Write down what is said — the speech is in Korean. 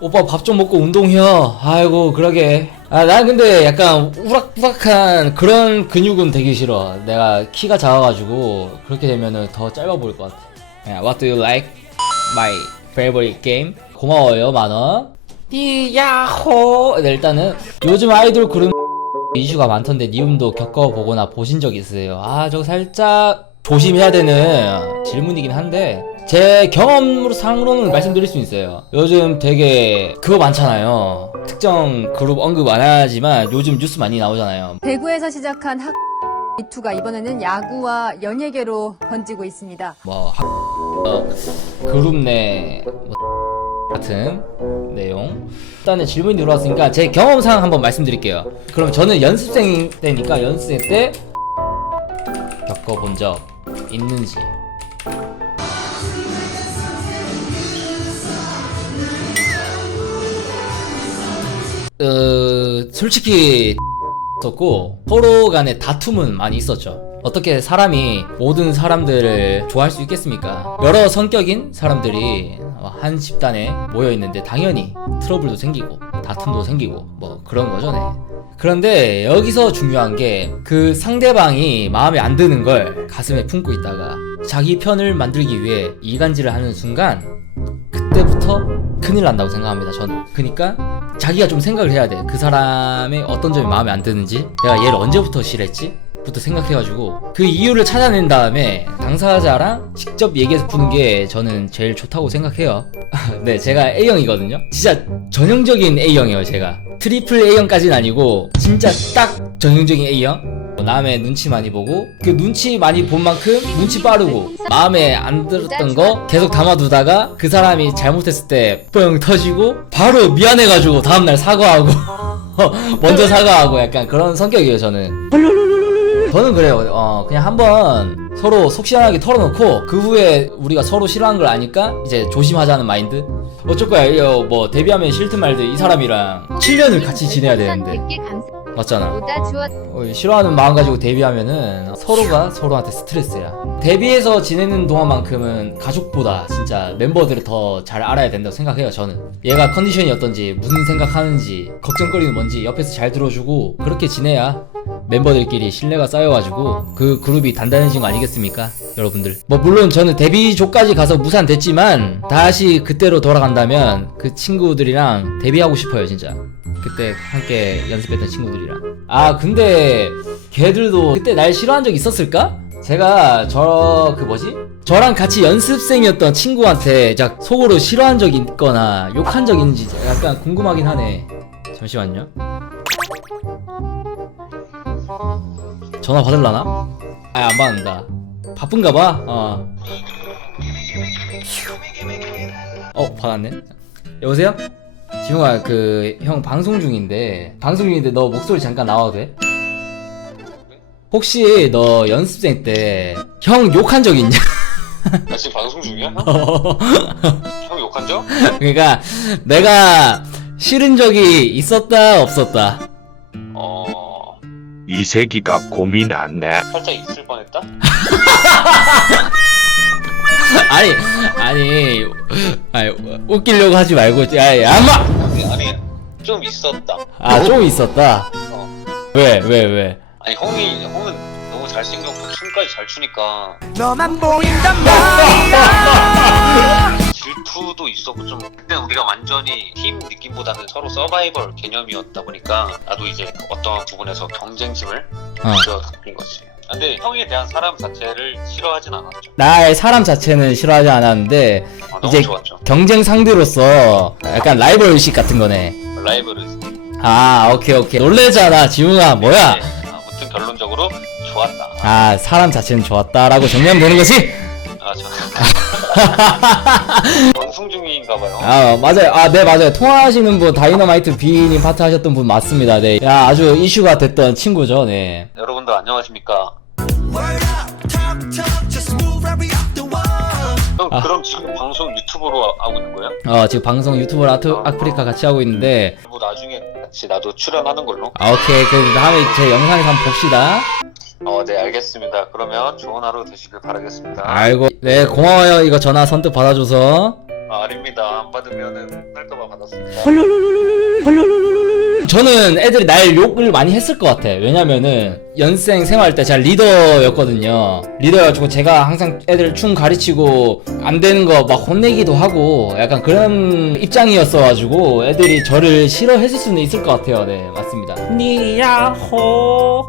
오빠 밥 좀 먹고 운동해. 아이고 그러게. 난 근데 약간 우락부락한 그런 근육은 되게 싫어. 내가 키가 작아가지고 그렇게 되면은 더 짧아 보일 것 같아. What do you like? My favorite game? 고마워요 만원. 야호. 네, 일단은 요즘 아이돌 그룹 이슈가 많던데 니움도 겪어보거나 보신 적 있으세요? 저거 살짝 조심해야 되는 질문이긴 한데 제 경험상으로는 말씀드릴 수 있어요. 요즘 되게 그거 많잖아요. 특정 그룹 언급 안 하지만 요즘 뉴스 많이 나오잖아요. 대구에서 시작한 학 미투가 이번에는 야구와 연예계로 번지고 있습니다. 그룹 내 같은 내용. 일단은 질문이 들어왔으니까 제 경험상 한번 말씀드릴게요. 그럼 저는 연습생 때니까 연습생 때 겪어본 적 있는지. 솔직히 있었고 서로 간에 다툼은 많이 있었죠. 어떻게 사람이 모든 사람들을 좋아할 수 있겠습니까? 여러 성격인 사람들이 한 집단에 모여 있는데 당연히 트러블도 생기고 다툼도 생기고 뭐 그런 거죠. 네. 그런데 여기서 중요한 게 그 상대방이 마음에 안 드는 걸 가슴에 품고 있다가 자기 편을 만들기 위해 이간질을 하는 순간 그때부터 큰일 난다고 생각합니다. 저는. 그러니까 자기가 좀 생각을 해야 돼. 그 사람의 어떤 점이 마음에 안 드는지, 내가 얘를 언제부터 싫어했지? 부터 생각해가지고 그 이유를 찾아낸 다음에 당사자랑 직접 얘기해서 푸는 게 저는 제일 좋다고 생각해요. 네, 제가 A형이거든요. 진짜 전형적인 A형이에요. 제가 트리플 A형까지는 아니고 진짜 딱 전형적인 A형. 남의 눈치 많이 보고 그 눈치 많이 본 만큼 눈치 빠르고 마음에 안 들었던 거 계속 담아두다가 그 사람이 잘못했을 때 뻥 터지고 바로 미안해가지고 다음날 사과하고 먼저 사과하고 약간 그런 성격이에요. 저는 그래요. 그냥 한번 서로 속 시원하게 털어놓고 그 후에 우리가 서로 싫어하는 걸 아니까 이제 조심하자는 마인드. 어쩔 거야. 뭐 데뷔하면 싫든 말든 이 사람이랑 7년을 같이 지내야 되는데 맞잖아. 싫어하는 마음 가지고 데뷔하면은 서로가 서로한테 스트레스야. 데뷔해서 지내는 동안만큼은 가족보다 진짜 멤버들을 더 잘 알아야 된다고 생각해요. 저는 얘가 컨디션이 어떤지 무슨 생각하는지 걱정거리는 뭔지 옆에서 잘 들어주고 그렇게 지내야 멤버들끼리 신뢰가 쌓여가지고 그 그룹이 단단해진 거 아니겠습니까? 여러분들. 뭐 물론 저는 데뷔조까지 가서 무산됐지만 다시 그때로 돌아간다면 그 친구들이랑 데뷔하고 싶어요. 진짜 그때 함께 연습했던 친구들이랑. 근데 걔들도 그때 날 싫어한 적 있었을까? 제가 저랑 같이 연습생이었던 친구한테 속으로 싫어한 적 있거나 욕한 적 있는지 약간 궁금하긴 하네. 잠시만요. 전화 받을라나? 안 받는다. 바쁜가봐. 받았네. 여보세요? 지웅아, 형 방송 중인데 너 목소리 잠깐 나와도 돼? 혹시 너 연습생 때 형 욕한 적 있냐? 나 지금 방송 중이야? 형 욕한 적? 그러니까 내가 싫은 적이 있었다 없었다? 이 새끼가 고민 안 내. 살짝 있을 뻔했다? 아니 웃기려고 하지 말고 아니 좀 있었다. 좀 있었다? 왜? 아니 형은 너무 잘생겼고 춤까지 잘 추니까 너만 보인단 말이야. 질투도 있었고 좀 그때 우리가 완전히 팀 느낌보다는 서로 서바이벌 개념이었다 보니까 나도 이제 어떤 부분에서 경쟁심을 느낀 거지. 근데 형에 대한 사람 자체를 싫어하진 않았죠. 나의 사람 자체는 싫어하지 않았는데 너무 이제 좋았죠. 경쟁 상대로서 약간 라이벌 의식 같은 거네. 라이벌을 오케이 놀래잖아 지웅아. 뭐야? 네, 아무튼 결론적으로 좋았다. 사람 자체는 좋았다라고 정리하면 되는 거지? 방송 중인가봐요. 맞아요. 네 맞아요. 통화하시는 분 다이너마이트 B님 파트 하셨던 분 맞습니다. 네. 아주 이슈가 됐던 친구죠. 네. 여러분들 안녕하십니까? 형 그럼 지금 방송 유튜브로 하고 있는 거예요? 지금 방송 유튜브 아프리카 같이 하고 있는데 뭐 나중에 같이 나도 출연하는 걸로. 오케이. 그 다음에 제 영상에서 한번 봅시다. 네, 알겠습니다. 그러면 좋은 하루 되시길 바라겠습니다. 아이고, 네, 고마워요. 이거 전화 선뜻 받아줘서. 아닙니다. 안 받으면은 할까봐 받았습니다. 저는 애들이 날 욕을 많이 했을 것 같아. 왜냐면은 연생 생활 때 제가 리더였거든요. 리더여가지고 제가 항상 애들 춤 가르치고 안 되는 거 막 혼내기도 하고 약간 그런 입장이었어가지고 애들이 저를 싫어했을 수는 있을 것 같아요. 네, 맞습니다. 니야호.